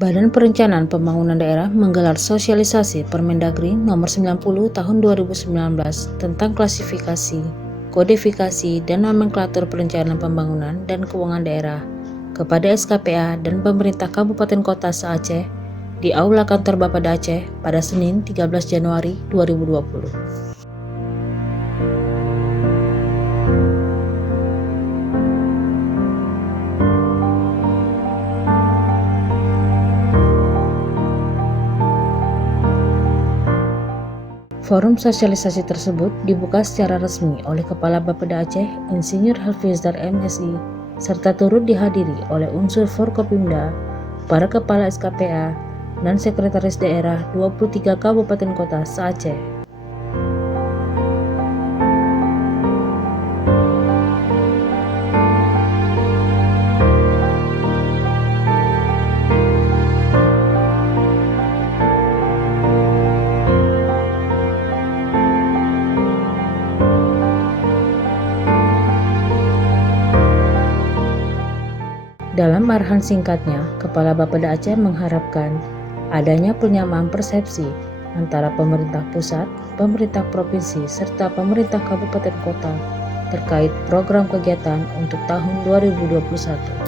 Badan Perencanaan Pembangunan Daerah menggelar sosialisasi Permendagri Nomor 90 Tahun 2019 tentang klasifikasi, kodifikasi, dan nomenklatur perencanaan pembangunan dan keuangan daerah kepada SKPA dan pemerintah Kabupaten Kota se-Aceh di Aula Kantor Bapeda Aceh pada Senin 13 Januari 2020. Forum sosialisasi tersebut dibuka secara resmi oleh Kepala Bapeda Aceh, Insinyur Helfizdar MSI, serta turut dihadiri oleh unsur Forkopimda, para kepala SKPA, dan sekretaris daerah 23 kabupaten kota se-Aceh. Dalam arahan singkatnya, Kepala Bapeda Aceh mengharapkan adanya penyamaan persepsi antara pemerintah pusat, pemerintah provinsi, serta pemerintah kabupaten kota terkait program kegiatan untuk tahun 2021.